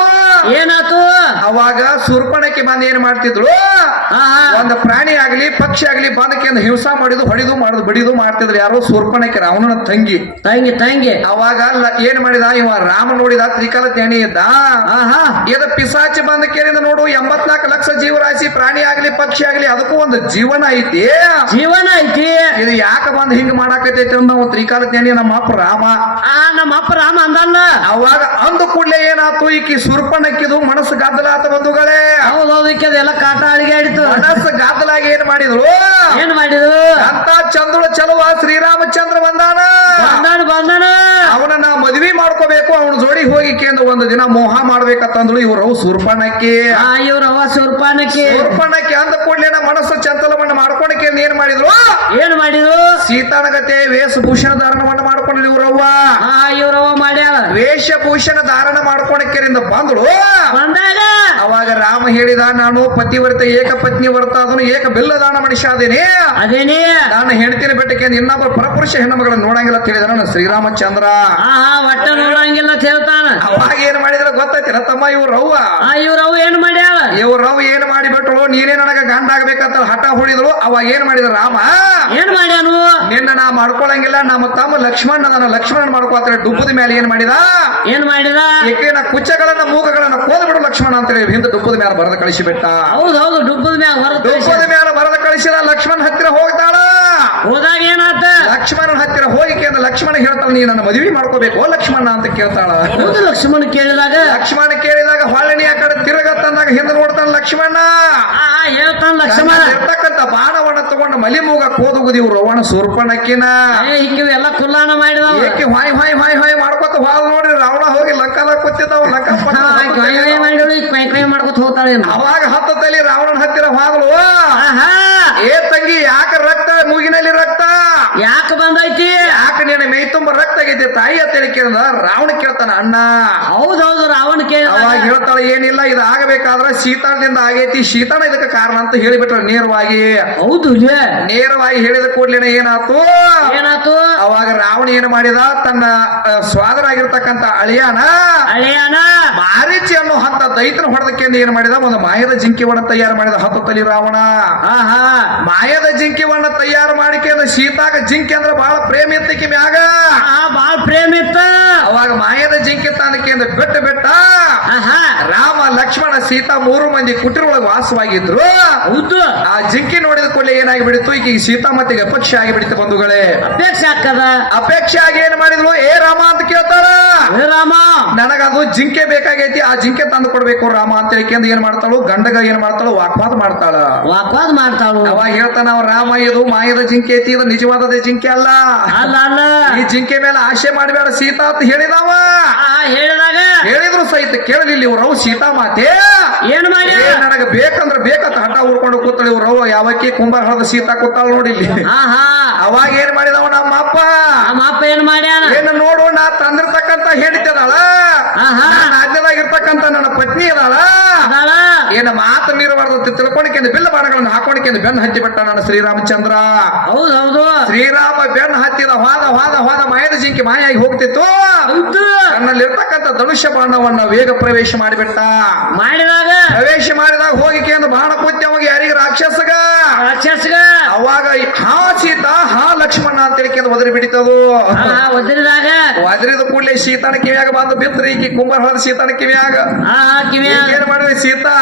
ಏನಾತು? ಅವಾಗ ಸುರ್ಪಣಕ್ಕೆ ಬಂದು ಏನ್ ಮಾಡ್ತಿದ್ರು? ಒಂದು ಪ್ರಾಣಿ ಆಗ್ಲಿ ಪಕ್ಷಿ ಆಗ್ಲಿ ಬಂದಕ್ಕಿಂದ ಹಿಂಸಾ ಮಾಡಿದ್ದು ಹೊಡಿದು ಮಾಡುದು ಬಡಿದು ಮಾಡ್ತಿದ್ರು. ಯಾರೋ ಸುರ್ಪಣಕ್ಕೆ ರಾವಣನ ತಂಗಿ ತಂಗಿ ಅವಾಗ ಏನ್ ಮಾಡಿದ ಇವ ರಾಮ ನೋಡಿದ ತ್ರಿಕಾಲ ತ್ಯಾಣಿ ಇದ್ದ. ಆಹಾ ಇದು ಪಿಸಾಚಿ ಬಂದ ಕೇಳಿದ ನೋಡು 84 ಲಕ್ಷ ಜೀವರಾಶಿ ಪ್ರಾಣಿ ಆಗ್ಲಿ ಪಕ್ಷಿ ಆಗ್ಲಿ ಅದಕ್ಕೂ ಒಂದು ಜೀವನ ಐತಿ. ಜೀವನ ಐತಿ. ಇದು ಯಾಕೆ ಬಂದ್ ಹಿಂಗ್ ಮಾಡಾಕತೈತಿ ನಾವು ತ್ರಿಕಾಲ ತ್ಯಾಣಿ ನಮ್ಮ ಅಪ್ಪ ರಾಮ. ನಮ್ಮ ಅಪ್ಪ ರಾಮ ಅಂದಲ್ಲ. ಅವಾಗ ಅಂದು ಕೂಡ್ಲೆ ಏನಾತು? ಈಕಿ ಸುರ್ಪಣಕ್ಕಿದು ಮನಸ್ಸು ಗದ್ದಲಾತ ಬಂಧುಗಳೇ. ಹೌದೌದು. ಅದೆಲ್ಲ ಕಾಟ ಅಳಿಗೆ ಆಡಿತು. ಮನಸ್ಸು ಗದ್ದಲಾಗಿ ಏನ್ ಮಾಡಿದ್ರು? ಏನ್ ಮಾಡಿದ್ರು? ಅಂತ ಚಂದ್ರುಳ ಚಲುವ ಶ್ರೀರಾಮಚಂದ್ರ ಬಂದಾನ. ಬಂದಾನ ಅವನನ್ನ ಮದ್ವಿ ಮಾಡ್ಕೋಬೇಕು. ಅವನ ಜೋಡಿ ಹೋಗಿ ಕೇಂದ್ರ ಒಂದು ದಿನ ಮೋಹ ಮಾಡ್ಬೇಕಂತಂದ್ರು ಇವ್ರು ಸುರ್ಪಣಕ್ಕೆ. ಇವ್ರವ ಸುರ್ಪಣಕ್ಕೆ ಅಂದ ಕೂಡ್ಲೆ ಮನಸ್ಸು ಚಂಚಲವನ್ನ ಮಾಡ್ಕೊಳಕ್ಕೆ ಏನ್ ಮಾಡಿದ್ರು? ಸೀತಾನಗತೆ ವೇಷಭೂಷಣ ಧಾರಣವನ್ನ ಮಾಡ್ಕೊಂಡು ಇವ್ರವ್ವ ಮಾಡ್ಯಾರ. ವೇಷಭೂಷಣ ಧಾರಣ ಮಾಡ್ಕೊಳಕ್ಕೆರಿಂದ ಬಂದಳು. ಬಂದಾಗ ಅವಾಗ ರಾಮ ಹೇಳಿದ ನಾನು ಪತಿವ್ರತ ಏಕಪತ್ನಿ ವ್ರತ ಅದನ್ನು ಏಕ ಬಿಲ್ಲದಾನ ಮನುಷ್ಯ ಅದೇನೇ ನಾನು ಹೆಣ್ತಿನ ಬೆಟ್ಟಕ್ಕೆ ಇನ್ನೊಬ್ಬ ಪರಪುರುಷ ಹೆಣ್ಣುಮಗಳನ್ನು ನೋಡಂಗಿಲ್ಲ ತಿಳಿದ ನಾನು ಶ್ರೀರಾಮಚಂದ್ರ. ಒಟ್ಟ ನೋಡಂಗಿಲ್ಲ ಅಂತ ಹೇಳ್ತಾನ. ಅವಾಗ ಏನ್ ಮಾಡಿದ್ರ ಗೊತ್ತೈತಿಲ್ಲ ತಮ್ಮ? ಇವ್ರವ್ವ ಏನ್ ಮಾಡ್ಯಾಳ? ಇವ್ರವ್ವ ಏನ್ ಮಾಡಿಬಿಟ್ರು? ನೀನೇ ನನಗ ಗಂಡ ಆಗ್ಬೇಕಂತ ಹಠ ಹೊಡಿದ್ರು. ಅವಾಗ ಏನ್ ಮಾಡಿದ್ರ ರಾಮ? ಏನ್ ಮಾಡ್ಯಾನು? ನಿನ್ನ ನಾ ಮಾಡ್ಕೊಳಂಗಿಲ್ಲ. ನಮ್ಮ ತಮ್ಮ ಲಕ್ಷ್ಮಣ ಲಕ್ಷ್ಮಣನ್ ಮಾಡ್ಕೋತಾರೆ. ಡುಬ್ಬದ ಮೇಲೆ ಏನ್ ಮಾಡಿದ? ಏಕೆನ ಕುಚ್ಚಗಳನ್ನ ಮೂಗಗಳನ್ನ ಕೋದ್ಬಿಡು ಲಕ್ಷ್ಮಣ ಅಂತ ಹೇಳಿ ಹಿಂದೆ ಡುಬ್ಬದ ಮೇಲೆ ಬರೆದ ಕಳಿಸಿಬಿಟ್ಟ. ಹೌದೌದು. ಡುಬ್ಬದ ಮೇಲೆ ಬರೆದ ಕಳಿಸಿದ. ಲಕ್ಷ್ಮಣ ಹತ್ತಿರ ಹೋಗ್ತಾಳ. ಹೋದಾಗ ಏನಾತ? ಲಕ್ಷ್ಮಣನ ಹತ್ತಿರ ಹೋಗಿ ಲಕ್ಷ್ಮಣ ಹೇಳ್ತಾಳ ನೀ ನನ್ನ ಮದುವೆ ಮಾಡ್ಕೋಬೇಕು ಲಕ್ಷ್ಮಣ ಅಂತ ಕೇಳ್ತಾಳ. ಲಕ್ಷ್ಮಣ ಕೇಳಿದಾಗ ಹೊಳ್ಳಣಿ ಆ ಕಡೆ ತಿರುಗತ್ತಂದಾಗ ಹಿಂದೆ ನೋಡ್ತಾನ ಲಕ್ಷ್ಮಣ. ಹೇಳ್ತಾನ ಲಕ್ಷ್ಮಣ ಇರ್ತಕ್ಕಂತ ಬಾಣವನ್ನ ತಗೊಂಡು ಮಲಿ ಮೂಗ ಕೋದುಗುದಿ ರವಣ ಸುರ್ಪಣಕ್ಕಿನ ಎಲ್ಲ ಕುಲ್ಲಾಣ ಮಾಡಿದ. ಹಾಯ್ ಹಾಯ್ ಹಾಯ್ ಹಾಯ್ ಮಾಡ್ಕೊತ ಹೋದ್ ನೋಡ್ರಿ ರಾವಣ ಹೋಗಿ ಲಂಕಾದಾಗ ಕೂತಿದ್ದಾವ. ಲಂಕ ಮಾಡ್ಕೊತ ಹೋಗ್ತಾಳೆ. ಅವಾಗ ಹತ್ತಲ್ಲಿ ರಾವಣನ ಹತ್ತಿರ ಹೋಗಲು ತಂಗಿ ಯಾಕ ರಕ್ತ ಮೂಗಿನಲ್ಲಿ ರಕ್ತ ಯಾಕೆ ಬಂದೈತಿ? ಯಾಕೆ ನೀನು ಮೈ ತುಂಬ ರಕ್ತ ಏನಾಗೈತಿ ತಾಯಿ ಅಂತ ಹೇಳಿ ಕೇಳಿದ ರಾವಣ ಕೇಳ್ತಾನ ಅಣ್ಣ. ಹೌದೌದು ರಾವಣ ಕೇಳ ಅವಾಗ ಹೇಳ್ತಾಳೆ ಏನಿಲ್ಲ ಇದು ಆಗಬೇಕಾದ್ರ ಶೀತಾಳದಿಂದ ಆಗೈತಿ, ಶೀತಾಳ ಇದಕ್ಕೆ ಕಾರಣ ಅಂತ ಹೇಳಿಬಿಟ್ರ ನೇರವಾಗಿ. ಹೌದು ನೇರವಾಗಿ ಹೇಳಿದ ಕೂಡ್ಲೇನೆ ಏನಾಯ್ತು, ಏನಾತು ಅವಾಗ ರಾವಣ ಏನು ಮಾಡಿದ, ತನ್ನ ಸ್ವಾದರಾಗಿರ್ತಕ್ಕಂಥ ಅಳಿಯಾನ ಮಾರೀಚಿ ಅನ್ನೋ ಹಂತ ದೈತನ ಹೊಡೆದಕ್ಕೆ ಏನ್ ಮಾಡಿದ, ಒಂದು ಮಾಯದ ಜಿಂಕಿವಣ್ಣ ತಯಾರು ಮಾಡಿದ 10 ತಲಿ ರಾವಣ. ಮಾಯದ ಜಿಂಕಿವಣ್ಣ ತಯಾರು ಮಾಡಿಕೆ ಸೀತಾಗ ಜಿಂಕಿ ಅಂದ್ರೆ ಬಹಳ ಪ್ರೇಮ ಇತ್ತಕಿ ಮ್ಯಾಗ, ಬಾಳ ಪ್ರೇಮ ಇತ್ತ. ಅವಾಗ ಮಾಯದ ಜಿಂಕಿ ತಾನಕ್ಕೆ ಬೆಟ್ಟ ಬೆಟ್ಟ ರಾಮ ಲಕ್ಷ್ಮಣ ಸೀತಾ 3 ಮಂದಿ ಕುಟೀರೊಳಗೆ ವಾಸವಾಗಿದ್ರು. ಹೌದು ಆ ಜಿಂಕಿ ನೋಡಿದ ಕೂಡಲೇ ಏನಾಗಿ ಬಿಡಿತು, ಈಗ ಸೀತಾ ಮತ್ತೆ ಅಪೇಕ್ಷೆ ಆಗಿಬಿಡಿತು ಬಂಧುಗಳೇ. ಅಪೇಕ್ಷೆ ಆಗ್ತದ. ಅಪೇಕ್ಷೆ ಆಗಿ ಏನ್ ಮಾಡಿದ್ರು, ಏ ರಾಮ ಅಂತ ಕೇಳ್ತಾರ. ರಾಮ ನನಗದು ಜಿಂಕೆ ಬೇಕಾಗೈತಿ, ಆ ಜಿಂಕೆ ತಂದು ಕೊಡ್ಬೇಕು ರಾಮ ಅಂತ ಹೇಳಿ ಏನ್ ಮಾಡ್ತಾಳು, ಗಂಡಗ ಏನ್ ಮಾಡ್ತಾಳು, ವಾಕ್ವಾದ ಮಾಡ್ತಾಳ. ಅವಾಗ ಹೇಳ್ತಾನ ಅವ ರಾಮ, ಇದು ಮಾಯದ ಜಿಂಕೆ ಐತಿ, ಇದು ನಿಜವಾದ ಜಿಂಕೆ ಅಲ್ಲ, ಈ ಜಿಂಕೆ ಮೇಲೆ ಆಶೆ ಮಾಡಬೇಡ ಸೀತಾ ಅಂತ ಹೇಳಿದವ. ಹೇಳಿದಾಗ ಹೇಳಿದ್ರು ಸಹಿತ ಕೇಳಲಿಲ್ಲ ಇವ್ರು ಸೀತಾ ಮಾತೆ. ಏನ್ ಮಾಡಿ ನನಗ ಬೇಕಂದ್ರ ಬೇಕಂತ ಹಠ ಉರ್ಕೊಂಡು ಕೂತಾಳ ಇವ್ರು. ಯಾವಕ್ಕೆ ಕುಂಬಾರ ಹೊಡೆದ ಸೀತಾ ಕೂತಾಳ ನೋಡಿಲ್ಲಿ. ಅವಾಗ ಏನ್ ಮಾಡಿದವ ನಮ್ಮ ಅಪ್ಪ ಏನ್ ಮಾಡ್ಯಾನ, ಏನ್ ನೋಡು, ನಾ ತಂದಿರ್ತಕ್ಕಂತ ಹೇಳಿದ್ದದಾಳ, ರಾಜ್ಯದಾಗಿರ್ತಕ್ಕಂತ ನನ್ನ ಪತ್ನಿ ಅದಾಳ, ಏನ ಮಾತು ಮೀರಬಾರ್ದು ತಿಳ್ಕೊಂಡಿಕೆಂದು ಬಿಲ್ಲ ಬಾಣಗಳನ್ನು ಹಾಕೊಂಡಿಕೆಂದು ಬೆನ್ನು ಹತ್ತಿ ಬಿಟ್ಟ ನನ್ನ ಶ್ರೀರಾಮಚಂದ್ರ. ಹೌದೌದು ಶ್ರೀರಾಮ ಬೆನ್ನು ಹತ್ತಿದ ಹೋದ ಹೋದ ಹೋದ ಮಾಯದ ಜಿಂಕಿ ಮಾಯಾಗಿ ಹೋಗ್ತಿತ್ತು. ನನ್ನಲ್ಲಿರ್ತಕ್ಕಂಥ ಧನುಷ್ಯ ಬಾಣವನ್ನ ವೇಗ ಪ್ರವೇಶ ಮಾಡಿಬಿಟ್ಟ. ಪ್ರವೇಶ ಮಾಡಿದಾಗ ಹೋಗಿಕೆಂದು ಬಾಣ ಕೂತಿ ಅವಾಗ ಯಾರಿಗೆ ರಾಕ್ಷಸಗ ಅವಾಗ ಹಾ ಸೀತಾ ಹಾ ಲಕ್ಷ್ಮಣ ಅಂತ ಹೇಳಿಕೆಂದು ಒದರಿ ಬಿಡಿತದು. ಒದರಿದ ಕೂಡಲೇ ಸೀತಾನ ಕಿವಿಯಾಗ ಬಂದು ಬಿದ್ರಿ, ಈಕಿ ಕುಂಬಾರ ಹೊಡೆದ ಸೀತಾನ ಕಿವಿಯಾಗ. ಏನ್ ಮಾಡಿದ್ರಿ ಸೀತಾ,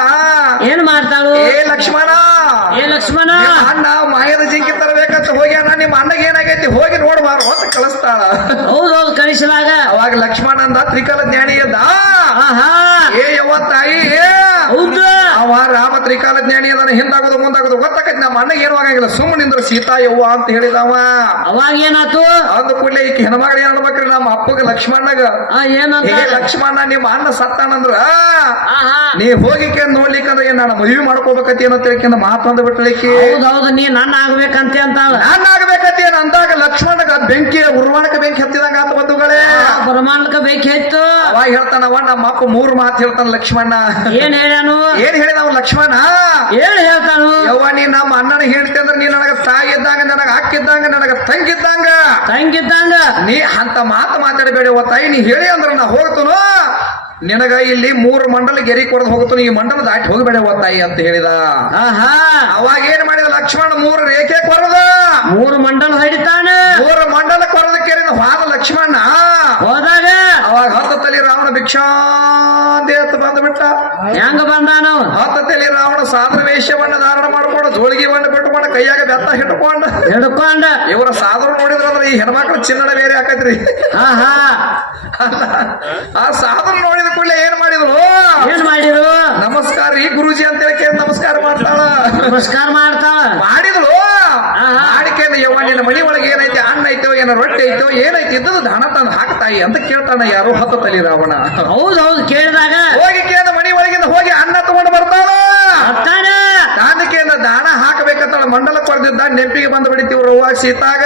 ಏನ್ ಮಾಡ್ತಾಳು, ಏ ಲಕ್ಷ್ಮಣ ಅಣ್ಣ ಮಾಯದ ಜಿಂಕಿ ತರಬೇಕಂತ ಹೋಗ್ಯಾನ, ನಿಮ್ಮ ಅಣ್ಣಗೆ ಏನಾಗೈತಿ ಹೋಗಿ ನೋಡ್ಬಾರು ಅಂತ ಕಳಿಸ್ತಾಳ. ಹೌದೌದು ಕಳಿಸಿದಾಗ ಅವಾಗ ಲಕ್ಷ್ಮಣ ಅಂದ ತ್ರಿಕಾಲ ಜ್ಞಾನಿ ಅದ, ಏ ಯವ್ವ ತಾಯಿ ಅವ ರಾಮ ತ್ರಿಕಾಲ ಜ್ಞಾನಿ ಅದನ್ನ ಹಿಂದಾಗೋದು ಮುಂದಾಗೋದು ಗೊತ್ತಾಗೈತಿ, ನಮ್ಮ ಅಣ್ಣಗೆ ಏನು ಆಗಿಲ್ಲ, ಸುಮ್ಮನಿಂದ್ರ ಸೀತಾ ಯವ್ವ ಅಂತ ಹೇಳಿದವ. ಅವಾಗ ಏನಾತು, ಅಂದ ಕೂಡಲೇ ಈಕಿ ಹೆಣ್ಮಗಳು ಏನ್ ಅನ್ಬೇಕ್ರಿ ನಮ್ಮ ಅಪ್ಪಗ ಲಕ್ಷ್ಮಣಗ, ಲಕ್ಷ್ಮಣ ನಿಮ್ಮ ಅಣ್ಣ ಸತ್ತಾನಂದ್ರ ನೀ ಹೋಗಿಕೆ ನೋಡ್ಲಿಕ್ಕಂದ್ರೆ ನಾನು ಮದುವೆ ಮಾಡ್ಕೋಬೇಕತಿ ಏನೋ ತಿಳ್ಕೊಂಡ ಮಾತಂದ್ ಬಿಟ್ಟಲಿಕ್ಕೆ. ಹೌದೌದು ನೀ ನನ್ನ ಆಗ್ಬೇಕಂತೆ ಅಂತ ನನ್ನ ಆಗ್ಬೇಕತಿ ಏನ್ ಅಂದಾಗ ಲಕ್ಷ್ಮಣಗ ಬೆಂಕಿ ಉರ್ವಾಣಕ ಬೆಂಕಿ ಹತ್ತಿದಂಗ ಆತ ಬಂಧುಗಳೇ. ಬ್ರಹ್ಮಾಂಡಕ ಬೆಂಕಿ ಹತ್ತು. ಅವಾಗ ಹೇಳ್ತಾನವ ನಮ್ಮ ಅಪ್ಪ 3 ಮಾತು ಹೇಳ್ತಾನ ಲಕ್ಷ್ಮಣ. ಏನ್ ಹೇಳ್ಯಾನು, ಏನ್ ಹೇಳಿದವ ಲಕ್ಷ್ಮಣ, ಏನ್ ಹೇಳ್ತಾನು, ಯವ್ವ ನೀ ನಮ್ಮ ಅಣ್ಣನ ಹೇಳ್ತಿ ಅಂದ್ರೆ ನೀ ನನಗ ತಾಯಿ ಇದ್ದಂಗ, ನನಗ ಹಾಕಿದ್ದಂಗ, ನನಗ ತಂಗಿದ್ದಂಗ ನೀ ಅಂತ ಮಾತಾಡಬೇಡಿ ತಾಯಿ, ನೀ ಹೇಳಿ ಅಂದ್ರೆ ನಾ ಹೋಗ್ತನು, ನಿನಗ ಇಲ್ಲಿ 3 ಮಂಡಲ ಗೆರಿ ಕೊಡದ್ ಹೋಗ್ತಾನೆ, ಈ ಮಂಡಲ ದಾಟಿ ಹೋಗಬೇಡ ತಾಯಿ ಅಂತ ಹೇಳಿದ. ಅವಾಗ ಏನ್ ಮಾಡಿದ ಲಕ್ಷ್ಮಣ 3 ರೇಖೆ ಕೊರದ 3 ಮಂಡಲ ಹೊಡಿತಾನ. 3 ಮಂಡಲ ಕೊರದ ಕೇಳಿದ ಹೋದ ಲಕ್ಷ್ಮಣ ಹೋದಾಗ ಅವಾಗ 10 ತಲಿ ರಾವಣ ಭಿಕ್ಷಾಂತಿ ಅಂತ ಬಂದ್ಬಿಟ್ಟ. ಹೆಂಗ ಬಂದಾನ 10 ತಲಿ ರಾವಣ ಸಾಧನ ವೇಷವನ್ನ ಧಾರಣ ಮಾಡ್ಕೊಂಡು ಜೋಳಿಗೆ ಬಣ್ಣ ಬಿಟ್ಟುಕೊಂಡು ಕೈಯಾಗ ಬೆತ್ತ ಹಿಡ್ಕೊಂಡ ಇವರ ಸಾಧನ ನೋಡಿದ್ರಂದ್ರೆ ಈ ಹೆಣ್ಮಕ್ಳು ಚಿನ್ನಡ ಬೇರೆ ಹಾಕತ್ರಿ. ಆ ಸಾಧನ ನೋಡಿದ ಕೂಡಲೇ ಏನ್ ಮಾಡಿದ್ರು, ನಮಸ್ಕಾರ ರೀ ಗುರುಜಿ ಅಂತ ಹೇಳಿ ನಮಸ್ಕಾರ ಮಾಡ್ತಾಳ. ಮಾಡಿದ್ರು ಮಾಡಿಕೆ ಯವ್ವ ನಿನ್ನ ಮನಿ ಒಳಗೆ ಏನೈತಿ, ಅನ್ನ ಐತೋ ಏನೋ ರೊಟ್ಟಿ ಐತೋ ಏನೈತಿ ಇದ್ದದು ದಾನ ತಂದು ಹಾಕ್ತಾಯಿ ಅಂತ ಕೇಳ್ತಾನ ಯಾರು 10 ತಲಿ ರಾವಣ. ಹೌದೌದು ಕೇಳಿದಾಗ ಹೋಗಿ ಕೇಳಿದ ಮನಿ ಒಳಗಿಂದ ಹೋಗಿ ಅನ್ನ ತಗೊಂಡು ಬರ್ತಾವ. ತಾಂದಿಕೆಯಿಂದ ದಾನ ಹಾಕಬೇಕಂತ ಮಂಡಲ ಕೊಡ್ದಿದ್ದ ನೆಂಪಿಗೆ ಬಂದು ಬಿಡಿತೀವ್ರು ಸೀತಾಗ.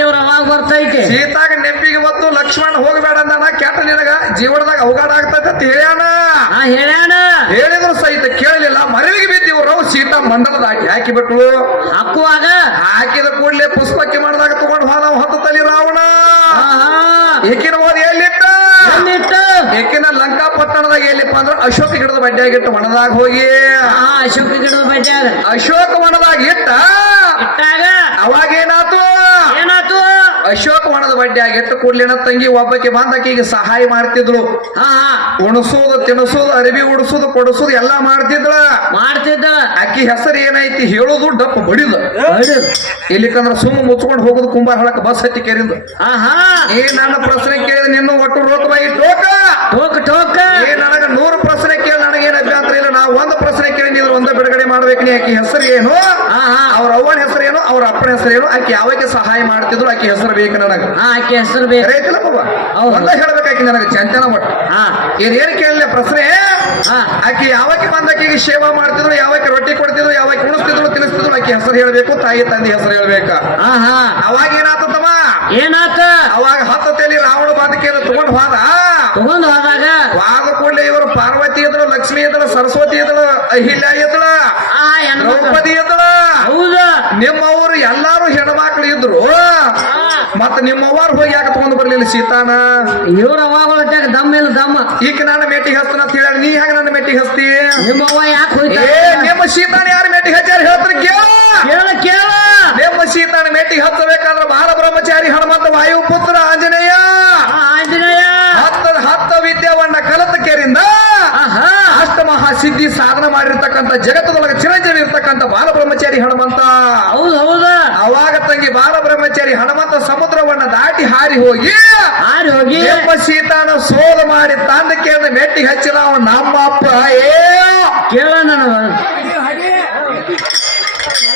ಇವ್ರ ಅವಾಗ ಬರ್ತೈತಿ ಸೀತಾಗ ನೆಂಪಿಗೆ ಬಂದು ಲಕ್ಷ್ಮಣ ಹೋಗಬೇಡ ಅಂದಾನ, ಕೆಟ್ಟ ನಿನಗ ಜೀವನದಾಗ ಅವಘಾತ ಆಗ್ತೈತೆ ಅಂತ ಹೇಳ್ಯಾನ. ಹೇಳಿದ್ರು ಸಹಿತ ಕೇಳಲಿಲ್ಲ, ಮರವಿಗೆ ಬಿದ್ದಿವ್ರು ಸೀತಾ ಮಂಡಲದ ಹಾಕಿಬಿಟ್ರು. ಹಾಕುವಾಗ ಹಾಕಿದ ಕೂಡಲೇ ಪುಷ್ಪಕ್ಕೆ ಮಾಡಿದಾಗ ತಗೊಂಡು ಹೋದ 10 ತಲಿ ರಾವಣ. ಏಕಿನ ಓದಿ ಎಲ್ಲಿಟ್ಟ, ಏಕಿನ ಲಂಕಾ ಪಟ್ಟಣದಾಗ ಎಲ್ಲಿಪ್ಪ ಅಂದ್ರ ಅಶೋಕ ಗಿಡದ ಬಡ್ಡಿಯಾಗಿಟ್ಟು ವನದಾಗ ಹೋಗಿ ಅಶೋಕ ಗಿಡದ ಬಡ್ಡಿಯಾಗ ಅಶೋಕ ವನದಾಗ ಇಟ್ಟಾಗ ಅವಾಗ ಏನಾತು ಅಶೋಕ ವನದ ಬಡ್ಡಿ ಆಗಿಟ್ಟು ಕೂಡ್ಲಿನ ತಂಗಿ ಒಬ್ಬಕ್ಕೆ ಬಂದಕ್ಕಿಗೆ ಸಹಾಯ ಮಾಡ್ತಿದ್ಳು. ಉಣಸೋದು ತಿಣಸೋದು ಅರಿವಿ ಉಡಿಸೋದು ಕೊಡಿಸೋದು ಎಲ್ಲಾ ಮಾಡ್ತಿದ್ಳ. ಅಕ್ಕಿ ಹೆಸರು ಏನೈತಿ ಹೇಳೋದು ಡಪ್ಪ ಬಡಿದ ಇಲ್ಲಿಕಂದ್ರ ಸುಮ್ಮ ಮುಚ್ಕೊಂಡು ಹೋಗುದು ಕುಂಬಾರ ಹೊಳಕ ಬಸ್ ಹತ್ತಿ ಕೇರಿಂದ. ಏ ನನ್ನ ಪ್ರಶ್ನೆ ಕೇಳಿದ ನಿನ್ನ ಒಟ್ಟು ರೋಕ್ ಬಾಯಿ ಟೋಕ ಏ ನನಗ 100 ಪ್ರಶ್ನೆ ಕೇಳಿ ನನಗೇನ್ ಅಭ್ಯಂತರ ಇಲ್ಲ. ನಾವು 1 ಪ್ರಶ್ನೆ ಕೇಳಿ ನೀವು 1 ಬಿಡುಗಡೆ ಮಾಡ್ಬೇಕು. ನೀ ಆಕಿ ಹೆಸರು ಏನು, ಅವ್ರ ಅವ್ವನ ಹೆಸರೇನು, ಅವ್ರ ಅಪ್ಪನ ಹೆಸರೇನು, ಆಕಿ ಯಾವಾಗ ಸಹಾಯ ಮಾಡ್ತಿದ್ರು ಆಕಿ ಹೆಸರು ಬೇಕು ನನಗ. ಆಕಿ ಹೆಸರು ಬೇಕು ಒಂದ ಹೇಳ್ಬೇಕಾಕಿ ನನಗ ಚಂಚನ ಒಟ್ಟು ಏನ್ ಕೇಳಲಿ ಪ್ರಶ್ನೆ. ಆಕಿ ಯಾವಕ್ಕೆ ಬಂದಾಕಿಗೆ ಸೇವಾ ಮಾಡ್ತಿದ್ರು, ಯಾವಕ್ಕೆ ರೊಟ್ಟಿ ಕೊಡ್ತಿದ್ರು, ಯಾವಕ್ಕೆ ಉಣಿಸ್ತಿದ್ರು ತಿನ್ನಿಸ್ತಿದ್ರು, ಆಕಿ ಹೆಸರು ಹೇಳ್ಬೇಕು, ತಾಯಿ ತಂದೆ ಹೆಸರು ಹೇಳ್ಬೇಕ. ಅವಾಗ ಏನಾತಮ್ಮ ಏನಾತ ಅವಾಗ 10 ತಲೆ ರಾವಣ ಬಾಧಕೆಯನ್ನು ತಗೊಂಡು ತಗೊಂಡ್ ಹೋದಾಗ ವಾದ ಕೂಡಲೇ ಇವರು ಪಾರ್ವತಿ ಇದ್ದಳು, ಲಕ್ಷ್ಮಿ ಇದ್ದಳು, ಸರಸ್ವತಿ ಇದ್ದಳು, ಅಹಿಲ್ಯ ಇದ್ದಳ, ದ್ರೌಪದಿ ಇದ್ದಳ. ಹೌದು ನಿಮ್ಮವರು ಎಲ್ಲಾರು ಹೆಣ್ಮಕ್ಳು ಇದ್ರು. ಮತ್ತ ನಿಮ್ಮವ್ವಾರು ಹೋಗಿ ಯಾಕೆ ತಗೊಂಡು ಬರ್ಲಿಲ್ಲ ಸೀತಾನ? ಇವ್ರ ಅವಾಗ ದಮ್ ಇಲ್ಲ ದಮ್ಮ. ಈಗ ನಾನು ಮೇಟಿಗೆ ಹಸ್ತನ ಅಂತ ಹೇಳಿ ನೀ ಹೆಂಗ ನನ್ನ ಮೇಟಿಗೆ ಹಸ್ತಿ? ನಿಮ್ಮವ್ವ ಯಾಕೆ ಹೋಯ್ತ? ನಿಮ್ಮ ಸೀತಾನ ಯಾರು ಮೇಟಿಗೆ ಹಚ್ಚಾರ ಹೇಳ್ತಾರೆ ಕೇಳ. ಕೇಳ ನಿಮ್ಮ ಸೀತಾನ ಮೇಟಿಗೆ ಹಚ್ಚಬೇಕಾದ್ರೆ ಬಾಲ ಬ್ರಹ್ಮಚಾರಿ ಹನುಮಂತ ವಾಯುಪುತ್ರ ಆಂಜನೇಯ ಆಂಜನೇಯ ಹತ್ತ ವಿದ್ಯಾವನ್ನ ಕಲತ ಕೇರಿಂದ ಅಷ್ಟ ಮಹಾ ಸಿದ್ಧಿ ಸಾಧನ ಮಾಡಿರ್ತಕ್ಕಂಥ ಜಗತ್ತದೊಳಗೆ ಚಿರಂಜೀವಿ ಇರ್ತಕ್ಕಂಥ ಬಾಲ ಬ್ರಹ್ಮಚಾರಿ ಹನುಮಂತ. ಹೌದು ಅವಾಗ ತಂಗಿ ಬಾಲ ಬ್ರಹ್ಮಚಾರಿ ಹನುಮಂತ ಸಮುದ್ರವನ್ನ ದಾಟಿ ಹಾರಿ ಹೋಗಿ ನಿಮ್ಮ ಸೀತಾನ ಸೋದ ಮಾಡಿ ತಾಂಡಕೆಯನ್ನು ಮೆಟ್ಟಿಗೆ ಹಚ್ಚಿದ ಅವನು ನಮ್ಮ ಅಪ್ಪ. ಕೇಳ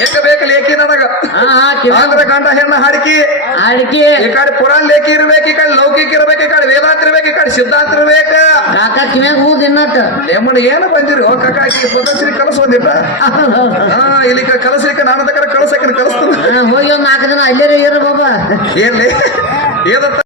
ಹೆಂಗ ಬೇಕು ಲೇಖಿ ನನಗ ಅಂದ್ರೆ ಗಂಡ ಹೆಣ್ಣ ಹಾಡಿಕೆ ಈ ಕಡೆ ಪುರಾಣ ಲೇಖಿ ಇರ್ಬೇಕು, ಈ ಕಡೆ ಲೌಕಿಕ ಇರ್ಬೇಕು, ಈ ಕಡೆ ವೇದಾಂತ ಇರ್ಬೇಕು, ಈ ಕಡೆ ಸಿದ್ಧಾಂತ ಇರ್ಬೇಕು. ಕಾಕ ಕಿವ್ಯಾಗ ಹೂ ತಿನ್ನತ್ತ ನೇಮನ ಏನು ಬಂದಿರಿ ಓ ಕಾಕಾಕಿ ಪದಶ್ರೀ ಕಲಸೋದಿಲ್ಲ. ಇಲ್ಲಿ ಕಲಸ್ಲಿಕ್ಕೆ ನಾನು ಕಲಸಕ್ಕೆ ಕಲಿಸ್ತೀನಿ. ಹೋಗಿ ಒಂದ್ 4 ದಿನ ಅಲ್ಲೇ ಇರ ಬಾಬಾ. ಏನ್ಲಿ